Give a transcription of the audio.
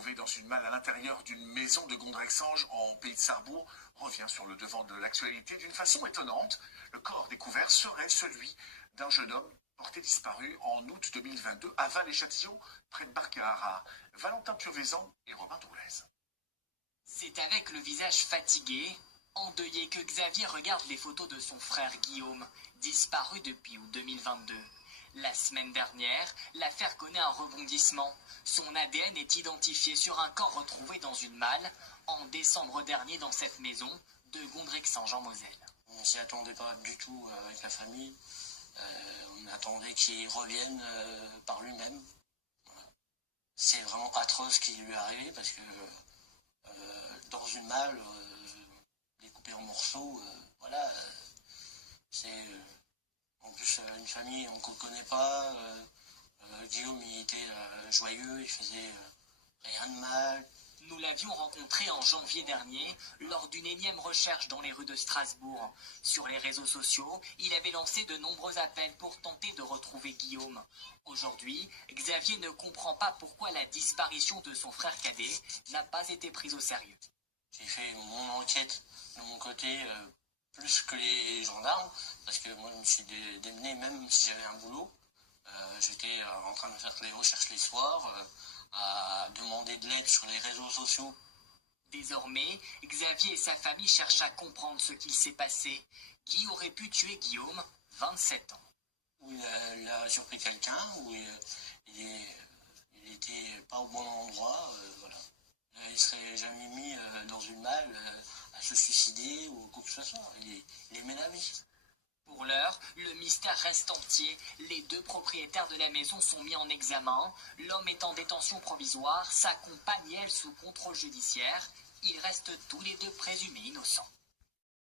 retrouvé dans une malle à l'intérieur d'une maison de Gondrexange en pays de Sarrebourg revient sur le devant de l'actualité d'une façon étonnante. Le corps découvert serait celui d'un jeune homme porté disparu en août 2022 à Vins-les-Châtillons, près de Barcard, Valentin Purvezan et Robin Doulez. C'est avec le visage fatigué, endeuillé, que Xavier regarde les photos de son frère Guillaume, disparu depuis août 2022. La semaine dernière, l'affaire connaît un rebondissement. Son ADN est identifié sur un corps retrouvé dans une malle en décembre dernier dans cette maison de Gondrexange en Moselle. On s'y attendait pas du tout avec la famille. On attendait qu'il revienne par lui-même. Voilà. C'est vraiment atroce ce qui lui est arrivé parce que dans une malle, découpée en morceaux, voilà, c'est en plus une famille on ne connaît pas. Guillaume il était joyeux, il faisait rien de mal. Nous l'avions rencontré en janvier dernier lors d'une énième recherche dans les rues de Strasbourg. Sur les réseaux sociaux, il avait lancé de nombreux appels pour tenter de retrouver Guillaume. Aujourd'hui, Xavier ne comprend pas pourquoi la disparition de son frère cadet n'a pas été prise au sérieux. J'ai fait mon enquête de mon côté plus que les gendarmes, parce que moi je me suis démené même si j'avais un boulot. J'étais en train de faire les recherches les soirs, à demander de l'aide sur les réseaux sociaux. Désormais, Xavier et sa famille cherchent à comprendre ce qu'il s'est passé. Qui aurait pu tuer Guillaume, 27 ans? Où il a surpris quelqu'un, où il était pas au bon endroit, voilà. Il serait jamais mis dans une malle à se suicider ou quoi que ce soit. Il aimait la vie. Pour l'heure, le mystère reste entier. Les deux propriétaires de la maison sont mis en examen. L'homme est en détention provisoire, sa compagne, elle, sous contrôle judiciaire. Ils restent tous les deux présumés innocents.